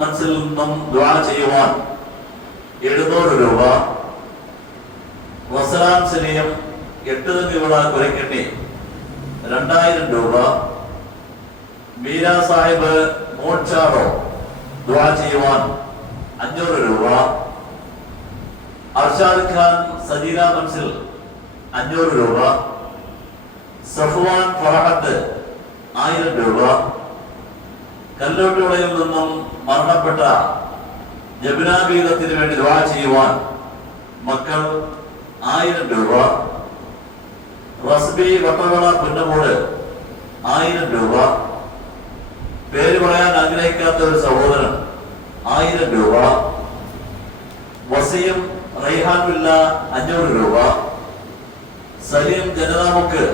മനസ്സിൽ നിന്നും ദുആ ചെയ്യുവാൻ 700 രൂപ. വസലാം സലീം 8 തങ്ങിവിള കുരക്കെണ്ണി 2000 രൂപ. മീര സാഹിബ് മോൺചാറോ ദുആ ചെയ്യുവാൻ 500 രൂപ. അർഷാദ് ഖാൻ സജീല മനസ്സിൽ 500 രൂപ. സഫ്വാൻ ഫറഹത്ത് 1000 രൂപ. കല്ലോട്ടുളയിൽ നിന്നും മരണപ്പെട്ട ജബ്ന ബീഗത്തിന് വേണ്ടി ദുആ ചെയ്യുവാൻ മക്കൾ 1000 രൂപ. റസ്ബി വട്ടവള പുന്നമൂട് 1000 രൂപ. പേര് പറയാൻ ആഗ്രഹിക്കാത്ത ഒരു സഹോദരൻ 1000 രൂപ. വസീം റൈഹാൻ വില്ല 500 രൂപ. സലീം ജനതാമുക്ക്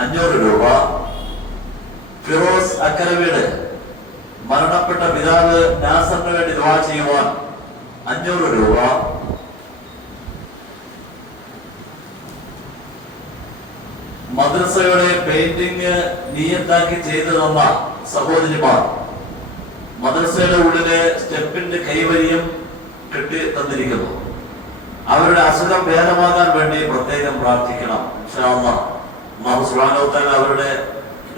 500 രൂപ. ഫിറോസ് അക്കരവീട് മരണപ്പെട്ട പിതാവ് നാസറിന് വേണ്ടി ദുആ ചെയ്യുവാൻ 500 രൂപ. മദ്രസയുടെ പെയിന്റിംഗ് നിയത്താക്കി ചെയ്തു തന്ന സഹോദരിമാർ മദ്രസയുടെ ഉള്ളിലെ സ്റ്റെപ്പിന്റെ കൈവരിയും കെട്ടി തന്നിരിക്കുന്നു. അവരുടെ അസുഖം ഭേദമാകാൻ വേണ്ടി പ്രത്യേകം പ്രാർത്ഥിക്കണം. ഇൻഷാ അല്ലാഹ് അല്ലാഹു സുബ്ഹാനഹു വ തആല അവരുടെ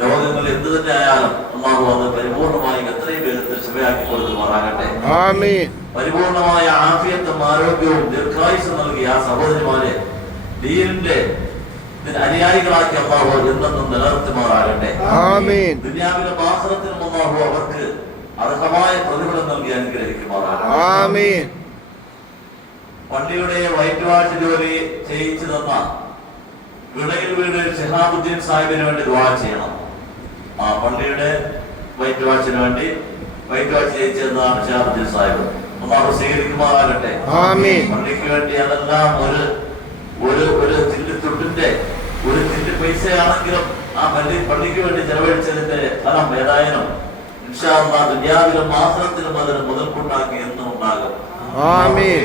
രോഗങ്ങൾ എന്ത് തന്നെ ആയാലും അല്ലാഹു അത് പരിപൂർണമായി എത്രയും വേഗത്തിൽ ശിഫയാക്കി കൊടുക്കുമാറാകട്ടെ. ആമീൻ. പരിപൂർണമായ ആഫിയത്തും ആരോഗ്യവും ദീർഘായുസ്സും നൽകി ആ സഹോദരിമാരെ ദീനിന്റെ അനുയായികളാക്കി അല്ലാഹു എന്നെന്നും നിലനിർത്തുമാറാകട്ടെ. ആമീൻ. ദുനിയാവിലും ആഖിറത്തിലും അല്ലാഹു അവർക്ക് അർഹമായ പ്രതിഫലം നൽകി അനുഗ്രഹിക്കുമാറാകട്ടെ. ആമീൻ. പള്ളിയുടെ വൈറ്റ് വാഷ് ജോലി ചെയ്യിച്ചു തന്ന വിളയിൽ വീട് ഷിഹാബുദ്ദീൻ സാഹിബിന് വേണ്ടി ദുആ ചെയ്യണം. ആ പള്ളിയുടെ വൈറ്റ് വാഷിന് വേണ്ടി വൈറ്റ് വാഷ് ചെയ്യിച്ചു തന്നതാണ് ഷിഹാബുദ്ദീൻ സാഹിബ്. അല്ലാഹു സ്വീകരിക്കുമാറാകട്ടെ. ആമീൻ. പള്ളിക്ക് വേണ്ടി അതെല്ലാം ഒരു ചില്ലിത്തുട്ടിന്റെ ഒരു ചില്ലി പൈസയാണെങ്കിലും ആ പള്ളിക്ക് വേണ്ടി ചെലവഴിച്ചതിന്റെ ഫലം ഏതായാലും ഇൻഷാ അല്ലാഹ് ദുനിയാവിലും ആഖിറത്തിലും അതിന് മുതൽക്കൂട്ടാക്കി എന്നും ഉണ്ടാകും. ആമീൻ.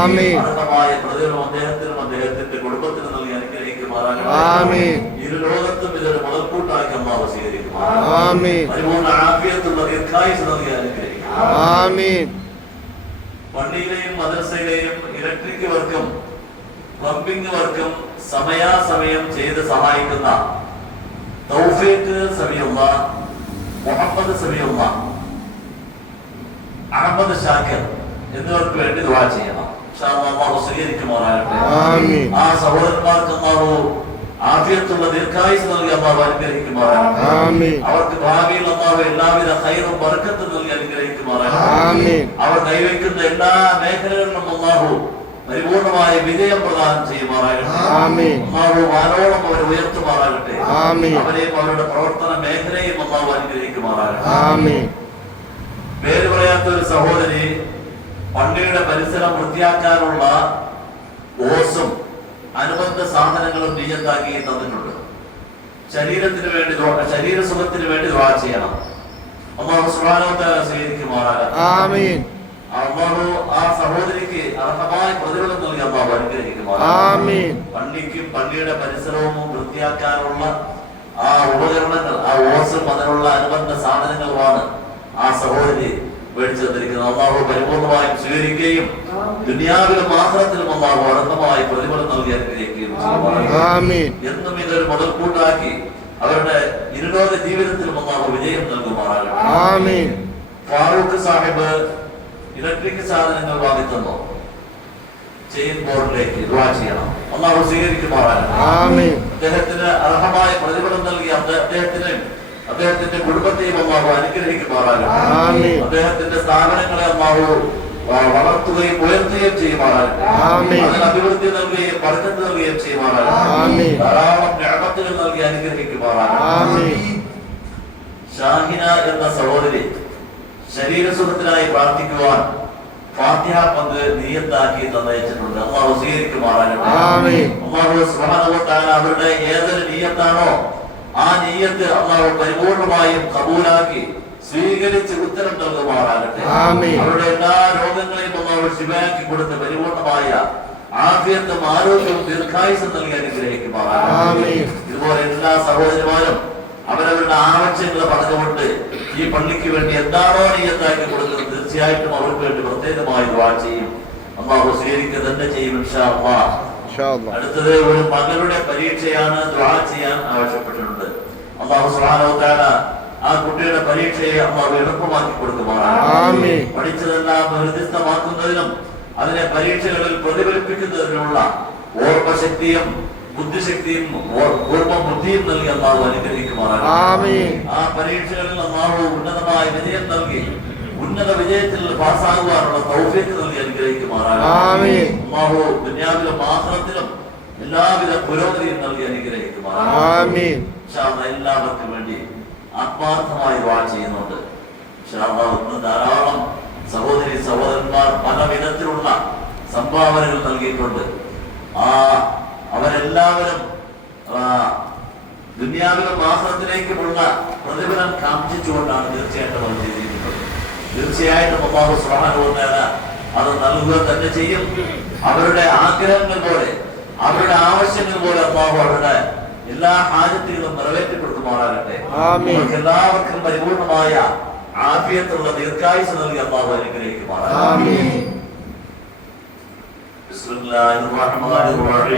ആമീൻ. അർഹമായ പ്രതിഫലം അദ്ദേഹത്തിനും അദ്ദേഹത്തിന്റെ കുടുംബത്തിനും നൽകി അനുഗ്രഹിക്കുമാറാകട്ടെ. ആമീൻ. ഇരു ലോകത്തും ഇതൊരു മുതൽക്കൂട്ടാക്കി അല്ലാഹു സ്വീകരിക്കുമാറാകട്ടെ. ആമീൻ. പരിപൂർണ്ണ ആഫിയത്തുള്ള ദീർഘായുസ്സ് നൽകി അനുഗ്രഹിക്കും. ആമീൻ. പള്ളിയിലെയും മദ്രസയിലെയും ഇലക്ട്രിക് വർക്കും പ്ലംബിംഗ് വർക്കും സമയാസമയം ചെയ്ത് സഹായിക്കുന്ന തൗഫീഖ് സമയുള്ള മുഹമ്മദ് സമയുള്ള അഹമ്മദ് ഷാക്കിർ എന്നിവർക്ക് വേണ്ടി ദുആ ചെയ്യണം. ഇൻഷാ അല്ലാഹ് അല്ലാഹു സ്വീകരിക്കുമാറാകട്ടെ. ആമീൻ. ആ സഹോദരന്മാർക്ക് അല്ലാഹു ആഫിയത്തുള്ള ദീർഘായുസ്സ് നൽകി അല്ലാഹു അനുഗ്രഹിക്കുമാറാകട്ടെ. ആമീൻ. അവർക്ക് ഭാവിയിൽ അല്ലാഹു എല്ലാവിധ ഖൈറും ബർക്കത്തും നൽകി അനുഗ്രഹിക്കുമാറാകട്ടെ. ആമീൻ. അവർ കൈവയ്ക്കുന്ന എല്ലാ മേഖലകളിലും അല്ലാഹു പരിപൂർണമായ വിജയം പ്രദാനം ചെയ്യുമാറാകട്ടെ. ആമീൻ. അല്ലാഹു വാനോളം അവരെ ഉയർത്തുമാറാകട്ടെ. ആമീൻ. അവരെയും അവരുടെ പ്രവർത്തന മേഖലയും അല്ലാഹു അനുഗ്രഹിക്കുമാറാകട്ടെ. ആമീൻ. പേര് പറയാത്ത ഒരു സഹോദരി പള്ളിയുടെ പരിസരം വൃത്തിയാക്കാനുള്ള ഓസും അനുബന്ധ സാധനങ്ങളും നിയത്താക്കി തന്നിട്ടുണ്ട്. ശരീരത്തിന് വേണ്ടി ശരീരസുഖത്തിന് വേണ്ടി ദുആ ചെയ്യണം. അല്ലാഹു സുബ്ഹാനഹു വ തആല സ്വീകരിക്കുമാറാകട്ടെ. ആമീൻ. അല്ലാഹു ആ സഹോദരിക്ക് അർഹമായ പ്രതിഫലം നൽകി അല്ലാഹു അനുഗ്രഹിക്കുമാറാകട്ടെ. ആമീൻ. പള്ളിക്കും പള്ളിയുടെ പരിസരവും വൃത്തിയാക്കാനുള്ള ആ ഉപകരണങ്ങൾ, ആ ഓസും അതിനുള്ള അനുബന്ധ സാധനങ്ങളുമാണ് ആ സഹോദരി മേടിച്ചു തന്നിരിക്കുന്നത്. അല്ലാഹു പരിപൂർണമായും സ്വീകരിക്കുകയും ദുനിയാവിലും ആഖിറത്തിലും അല്ലാഹു അർഹമായ പ്രതിഫലം നൽകി അനുഗ്രഹിക്കുകയും ആമീൻ. എന്നും ഇതൊരു മുതൽക്കൂട്ടാക്കി അവരുടെ ഇരുലോക ജീവിതത്തിലും അല്ലാഹു വിജയം നൽകുമാറാകട്ടെ. ആമീൻ. ഫാറൂഖ് സാഹിബ് ഇലക്ട്രിക് സാധനങ്ങൾ വാങ്ങി തന്നു. ചെയിൻ ബോർഡിലേക്ക് ദുആ ചെയ്യണം. അല്ലാഹു സ്വീകരിക്കുമാറാകട്ടെ. ആമീൻ. അദ്ദേഹത്തിന് അർഹമായ പ്രതിഫലം നൽകി അദ്ദേഹത്തിന്റെ കുടുംബത്തെയും അല്ലാഹു അനുഗ്രഹിക്കുമാറാകട്ടെ. ആമീൻ. അദ്ദേഹത്തിന്റെ സ്ഥാപനങ്ങളെ അല്ലാഹു വളർത്തുകയും ഉയർത്തുകയും ചെയ്യുമാറാകട്ടെ. ആമീൻ. അതിന് അഭിവൃദ്ധി നൽകുകയും ബർക്കത്ത് നൽകുകയും ചെയ്യുമാറാകട്ടെ. ആമീൻ. ധാരാളം നിഅമത്തുകൾ നൽകി അനുഗ്രഹിക്കുമാറാകട്ടെ. ആമീൻ. ഷാഹിന എന്ന സഹോദരി ശരീരസുഖത്തിനായി പ്രാർത്ഥിക്കുവാൻ ഫാത്തിഹ പങ്ക് നിയത്താക്കി തന്നയച്ചിട്ടുണ്ട്. അല്ലാഹു സ്വീകരിക്കുമാറാകട്ടെ. ആമീൻ. അല്ലാഹു സുബ്ഹാനഹു വ തആല അവരുടെ ഏതൊരു നിയ്യത്താണോ ആ നിയ്യത്ത് അല്ലാഹു പരിപൂർണമായും കബൂലാക്കി സ്വീകരിച്ച് ഉത്തരം നൽകുമാറാകട്ടെ. ആമീൻ. അവരുടെ എല്ലാ രോഗങ്ങളെയും അല്ലാഹു ശിഫയാക്കി കൊടുത്ത് പരിപൂർണമായ ആഫിയത്തും ആരോഗ്യവും ദീർഘായുസ്സും നൽകി അനുഗ്രഹിക്കുമാറാകട്ടെ. ആമീൻ. ഇതുപോലെ എല്ലാ സഹോദരിമാരും അവരവരുടെ ആവശ്യങ്ങൾ പറഞ്ഞുകൊണ്ട് ഈ പള്ളിക്ക് വേണ്ടി എന്താണോ നിയ്യത്താക്കി കൊടുക്കുന്നത് തീർച്ചയായിട്ടും അവർക്ക് വേണ്ടി പ്രത്യേകമായി ദുആ ചെയ്യും. അല്ലാഹു സ്വീകരിക്കുക തന്നെ ചെയ്യും ഇൻഷാ അല്ലാഹ്. അടുത്തത് ഒരു മകളുടെ പരീക്ഷയാണ്, ദുആ ചെയ്യാൻ ആവശ്യപ്പെട്ടിട്ടുണ്ട്. അല്ലാഹു സുബ്ഹാനഹു വ തആല ആ കുട്ടിയുടെ പരീക്ഷയെ അല്ലാഹു എളുപ്പമാക്കി കൊടുക്കുമാറാകട്ടെ. പഠിച്ചതെല്ലാം ഹൃദിസ്ഥമാക്കുന്നതിനും അതിനെ പരീക്ഷകളിൽ പ്രതിഫലിപ്പിക്കുന്നതിനുള്ള ഓർമ്മശക്തിയും ബുദ്ധിശക്തിയും പൂർണ്ണ ബുദ്ധിയും നൽകി അല്ലാഹു അനുഗ്രഹിക്കുമാറാകട്ടെ. ആ പരീക്ഷകളിൽ അല്ലാഹു ഉന്നതമായ വിജയം നൽകി ഉന്നത വിജയത്തിൽ പാസ്സാകുവാനുള്ള തൗഫീഖ് നൽകി അനുഗ്രഹിക്കുമാറാകട്ടെ. അല്ലാഹു ദുനിയാവിലും ആഖിറത്തിലും എല്ലാവിധ പുരോഗതിയും നൽകി അനുഗ്രഹിക്കുമാറാകട്ടെ. ഇൻഷാ അല്ലാഹ് എല്ലാവർക്കും വേണ്ടി ആത്മാർത്ഥമായി ദുആ ചെയ്യുന്നുണ്ട്. ഇൻഷാ അല്ലാഹ് ഇന്ന് ധാരാളം സഹോദരി സഹോദരന്മാർ പല വിധത്തിലുള്ള സംഭാവനകൾ നൽകിയിട്ടുണ്ട്. അവരെല്ലാവരും ദുനിയാവിലും ആഖിറത്തിലേക്കുമുള്ള പ്രതിഫലം കാംക്ഷിച്ചുകൊണ്ടാണ് തീർച്ചയായിട്ടും അത് ചെയ്തിരിക്കുന്നത്. തീർച്ചയായിട്ടും അല്ലാഹു സുബ്ഹാനഹു വ തആല അത് നൽകുക തന്നെ ചെയ്യും. അവരുടെ ആഗ്രഹങ്ങൾ പോലെ അവരുടെ ആവശ്യങ്ങൾ പോലെ അല്ലാഹു അവരുടെ എല്ലാ ഹാജത്തുകളും നിറവേറ്റി കൊടുക്കുമാറാകട്ടെ. നമുക്ക് എല്ലാവർക്കും പരിപൂർണമായ ആഫിയത്തുള്ള ദീർഘായുസ് നൽകി അല്ലാഹു അനുഗ്രഹിക്കുമാറാകട്ടെ. ബിസ്മില്ലാഹിർ റഹ്മാനിർ റഹീം.